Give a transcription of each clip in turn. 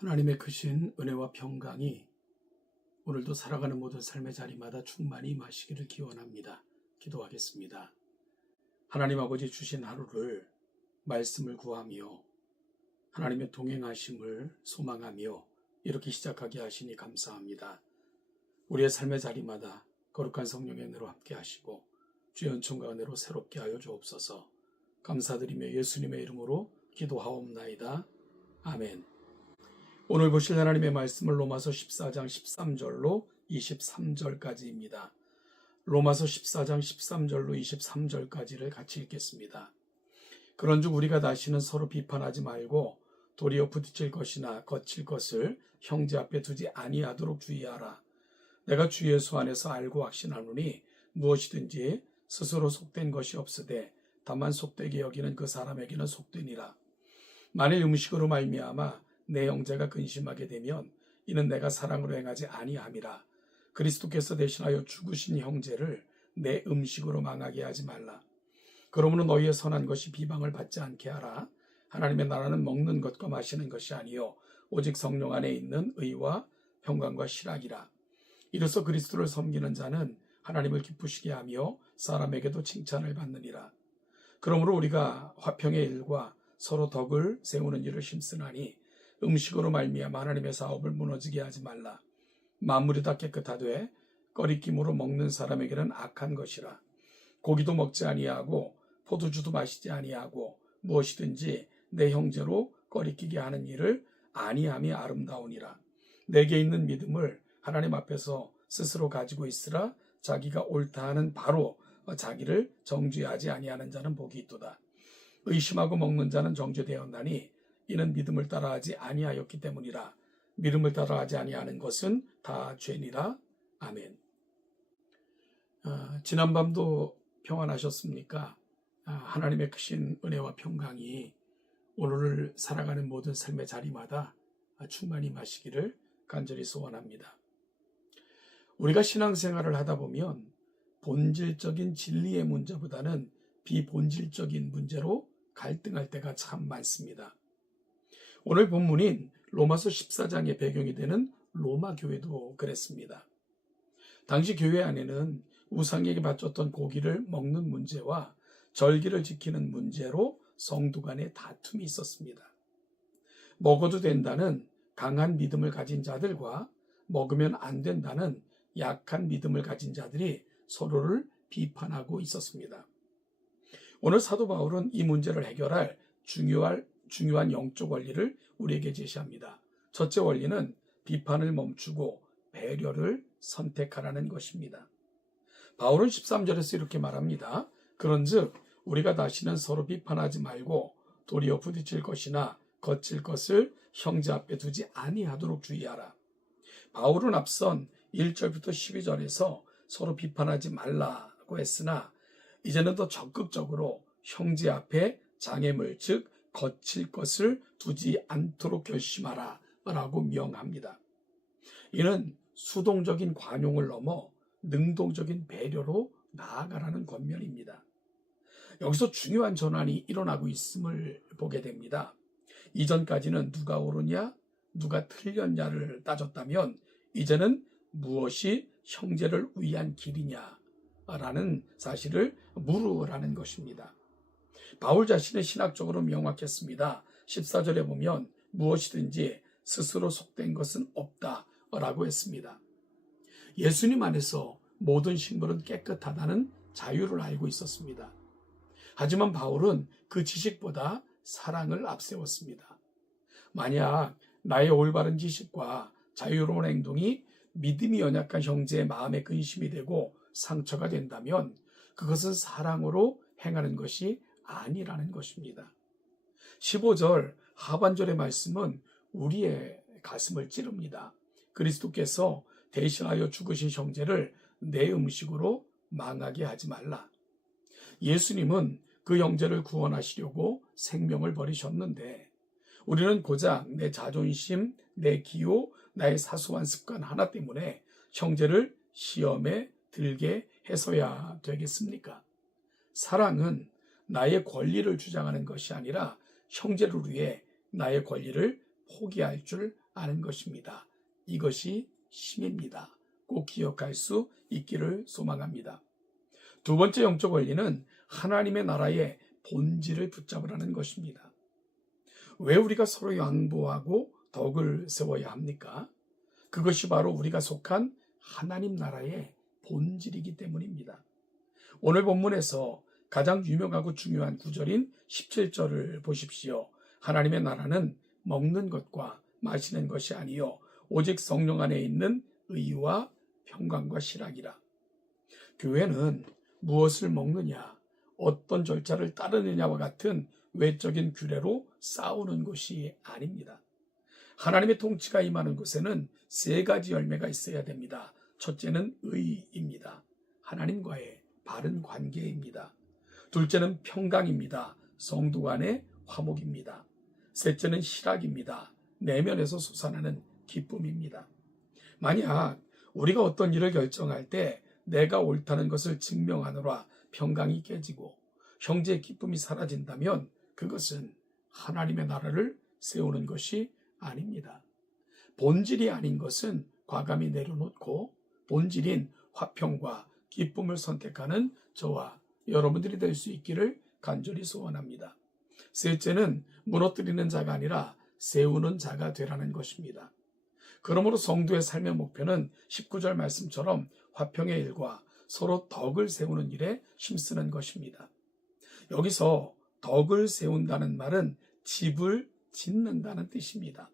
하나님의 크신 은혜와 평강이 오늘도 살아가는 모든 삶의 자리마다 충만히 임하시기를 기원합니다. 기도하겠습니다. 하나님 아버지 주신 하루를 말씀을 구하며 하나님의 동행하심을 소망하며 이렇게 시작하게 하시니 감사합니다. 우리의 삶의 자리마다 거룩한 성령의 은혜로 함께 하시고 주의 은총과 은혜로 새롭게 하여 주옵소서. 감사드리며 예수님의 이름으로 기도하옵나이다. 아멘. 오늘 보실 하나님의 말씀은 로마서 14장 13절로 23절까지입니다. 로마서 14장 13절로 23절까지를 같이 읽겠습니다. 그런즉 우리가 다시는 서로 비판하지 말고 도리어 부딪힐 것이나 거칠 것을 형제 앞에 두지 아니하도록 주의하라. 내가 주 예수 안에서 알고 확신하노니 무엇이든지 스스로 속된 것이 없으되 다만 속되게 여기는 그 사람에게는 속되니라. 만일 음식으로 말미암아 내 형제가 근심하게 되면 이는 내가 사랑으로 행하지 아니함이라. 그리스도께서 대신하여 죽으신 형제를 내 음식으로 망하게 하지 말라. 그러므로 너희의 선한 것이 비방을 받지 않게 하라. 하나님의 나라는 먹는 것과 마시는 것이 아니요 오직 성령 안에 있는 의와 평강과 실학이라. 이로써 그리스도를 섬기는 자는 하나님을 기쁘시게 하며 사람에게도 칭찬을 받느니라. 그러므로 우리가 화평의 일과 서로 덕을 세우는 일을 힘쓰나니 음식으로 말미암아 하나님의 사업을 무너지게 하지 말라. 만물이 다 깨끗하되 꺼리낌으로 먹는 사람에게는 악한 것이라. 고기도 먹지 아니하고 포도주도 마시지 아니하고 무엇이든지 내 형제로 꺼리끼게 하는 일을 아니함이 아름다우니라. 내게 있는 믿음을 하나님 앞에서 스스로 가지고 있으라. 자기가 옳다 하는 바로 자기를 정죄하지 아니하는 자는 복이 있도다. 의심하고 먹는 자는 정죄되었나니 이는 믿음을 따라하지 아니하였기 때문이라. 믿음을 따라하지 아니하는 것은 다 죄니라. 아멘. 지난밤도 평안하셨습니까? 하나님의 크신 은혜와 평강이 오늘을 살아가는 모든 삶의 자리마다 충만히 임하시기를 간절히 소원합니다. 우리가 신앙생활을 하다 보면 본질적인 진리의 문제보다는 비본질적인 문제로 갈등할 때가 참 많습니다. 오늘 본문인 로마서 14장의 배경이 되는 로마 교회도 그랬습니다. 당시 교회 안에는 우상에게 바쳤던 고기를 먹는 문제와 절기를 지키는 문제로 성도 간의 다툼이 있었습니다. 먹어도 된다는 강한 믿음을 가진 자들과 먹으면 안 된다는 약한 믿음을 가진 자들이 서로를 비판하고 있었습니다. 오늘 사도 바울은 이 문제를 해결할 중요한 영적 원리를 우리에게 제시합니다. 첫째 원리는 비판을 멈추고 배려를 선택하라는 것입니다. 바울은 13절에서 이렇게 말합니다. 그런즉 우리가 다시는 서로 비판하지 말고 도리어 부딪힐 것이나 거칠 것을 형제 앞에 두지 아니하도록 주의하라. 바울은 앞선 1절부터 12절에서 서로 비판하지 말라고 했으나 이제는 더 적극적으로 형제 앞에 장애물 즉 거칠 것을 두지 않도록 결심하라 라고 명합니다. 이는 수동적인 관용을 넘어 능동적인 배려로 나아가라는 권면입니다. 여기서 중요한 전환이 일어나고 있음을 보게 됩니다. 이전까지는 누가 옳으냐 누가 틀렸냐를 따졌다면 이제는 무엇이 형제를 위한 길이냐라는 사실을 물으라는 것입니다. 바울 자신은 신학적으로 명확했습니다. 14절에 보면 무엇이든지 스스로 속된 것은 없다라고 했습니다. 예수님 안에서 모든 식물은 깨끗하다는 자유를 알고 있었습니다. 하지만 바울은 그 지식보다 사랑을 앞세웠습니다. 만약 나의 올바른 지식과 자유로운 행동이 믿음이 연약한 형제의 마음에 근심이 되고 상처가 된다면 그것은 사랑으로 행하는 것이 아니라는 것입니다. 15절 하반절의 말씀은 우리의 가슴을 찌릅니다. 그리스도께서 대신하여 죽으신 형제를 내 음식으로 망하게 하지 말라. 예수님은 그 형제를 구원하시려고 생명을 버리셨는데 우리는 고작 내 자존심, 내 기호, 나의 사소한 습관 하나 때문에 형제를 시험에 들게 해서야 되겠습니까? 사랑은 나의 권리를 주장하는 것이 아니라 형제를 위해 나의 권리를 포기할 줄 아는 것입니다. 이것이 힘입니다. 꼭 기억할 수 있기를 소망합니다. 두 번째 영적 원리는 하나님의 나라의 본질을 붙잡으라는 것입니다. 왜 우리가 서로 양보하고 덕을 세워야 합니까? 그것이 바로 우리가 속한 하나님 나라의 본질이기 때문입니다. 오늘 본문에서 가장 유명하고 중요한 구절인 17절을 보십시오. 하나님의 나라는 먹는 것과 마시는 것이 아니요 오직 성령 안에 있는 의와 평강과 실학이라. 교회는 무엇을 먹느냐, 어떤 절차를 따르느냐와 같은 외적인 규례로 싸우는 것이 아닙니다. 하나님의 통치가 임하는 곳에는 세 가지 열매가 있어야 됩니다. 첫째는 의입니다. 하나님과의 바른 관계입니다. 둘째는 평강입니다. 성도 간의 화목입니다. 셋째는 실학입니다. 내면에서 솟아나는 기쁨입니다. 만약 우리가 어떤 일을 결정할 때 내가 옳다는 것을 증명하느라 평강이 깨지고 형제의 기쁨이 사라진다면 그것은 하나님의 나라를 세우는 것이 아닙니다. 본질이 아닌 것은 과감히 내려놓고 본질인 화평과 기쁨을 선택하는 저와 여러분들이 될 수 있기를 간절히 소원합니다. 셋째는 무너뜨리는 자가 아니라 세우는 자가 되라는 것입니다. 그러므로 성도의 삶의 목표는 19절 말씀처럼 화평의 일과 서로 덕을 세우는 일에 힘쓰는 것입니다. 여기서 덕을 세운다는 말은 집을 짓는다는 뜻입니다.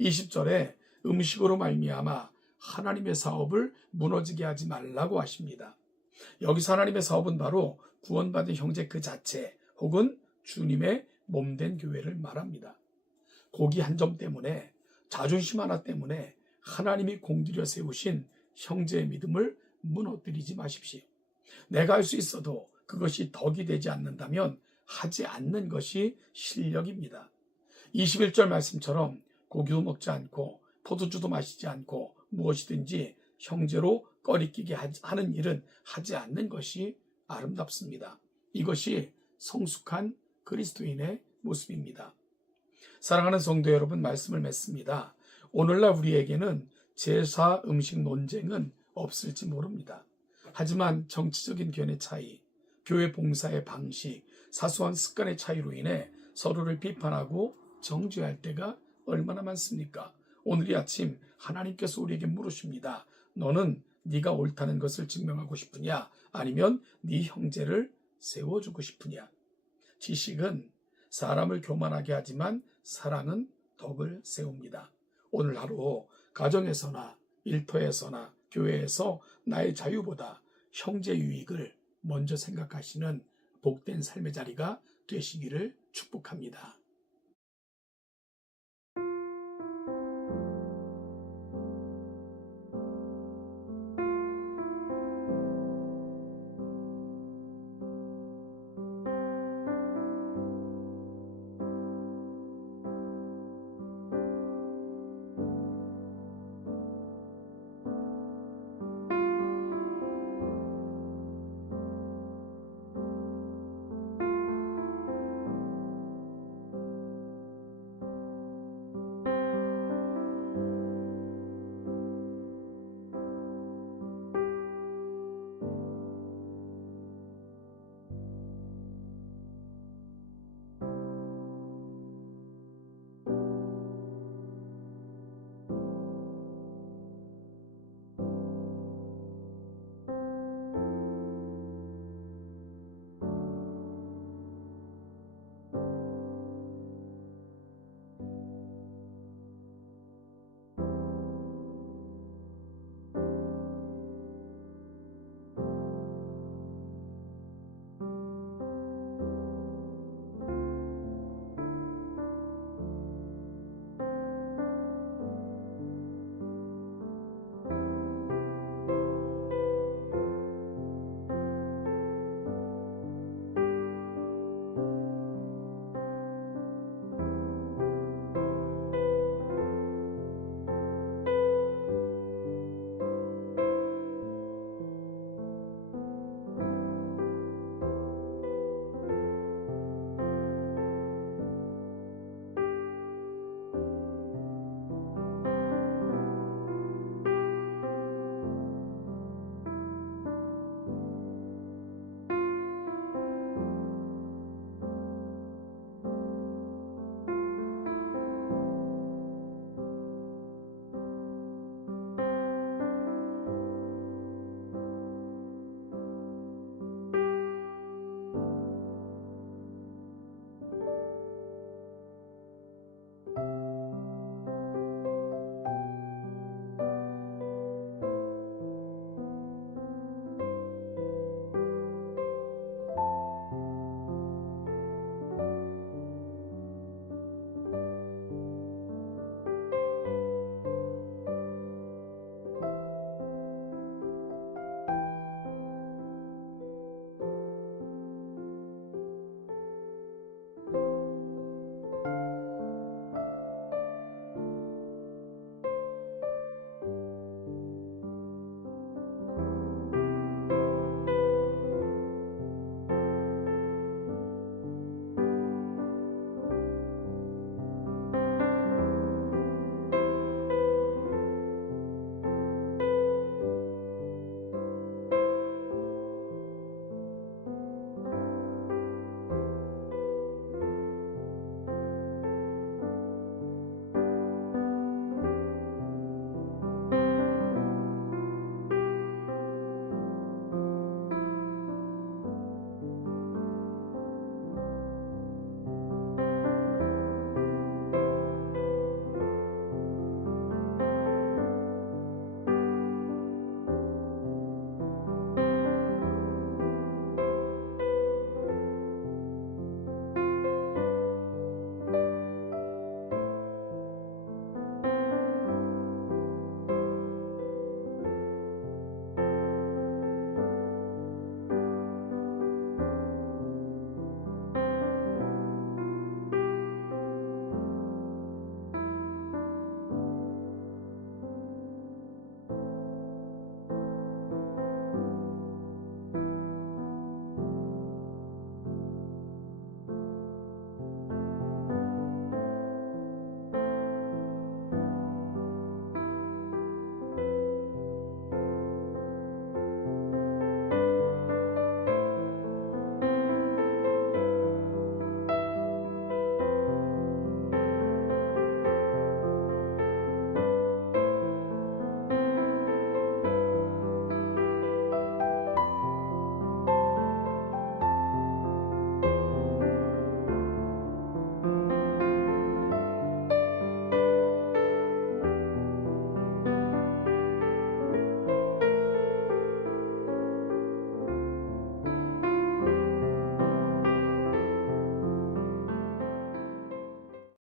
20절에 음식으로 말미암아 하나님의 사업을 무너지게 하지 말라고 하십니다. 여기서 하나님의 사업은 바로 구원받은 형제 그 자체 혹은 주님의 몸된 교회를 말합니다. 고기 한 점 때문에 자존심 하나 때문에 하나님이 공들여 세우신 형제의 믿음을 무너뜨리지 마십시오. 내가 할 수 있어도 그것이 덕이 되지 않는다면 하지 않는 것이 실력입니다. 21절 말씀처럼 고기도 먹지 않고 포도주도 마시지 않고 무엇이든지 형제로 꺼리끼게 하는 일은 하지 않는 것이 아름답습니다. 이것이 성숙한 그리스도인의 모습입니다. 사랑하는 성도 여러분, 말씀을 맺습니다. 오늘날 우리에게는 제사 음식 논쟁은 없을지 모릅니다. 하지만 정치적인 견해 차이, 교회 봉사의 방식, 사소한 습관의 차이로 인해 서로를 비판하고 정죄할 때가 얼마나 많습니까? 오늘 이 아침 하나님께서 우리에게 물으십니다. 너는 네가 옳다는 것을 증명하고 싶으냐? 아니면 네 형제를 세워주고 싶으냐? 지식은 사람을 교만하게 하지만 사랑은 덕을 세웁니다. 오늘 하루 가정에서나 일터에서나 교회에서 나의 자유보다 형제 유익을 먼저 생각하시는 복된 삶의 자리가 되시기를 축복합니다.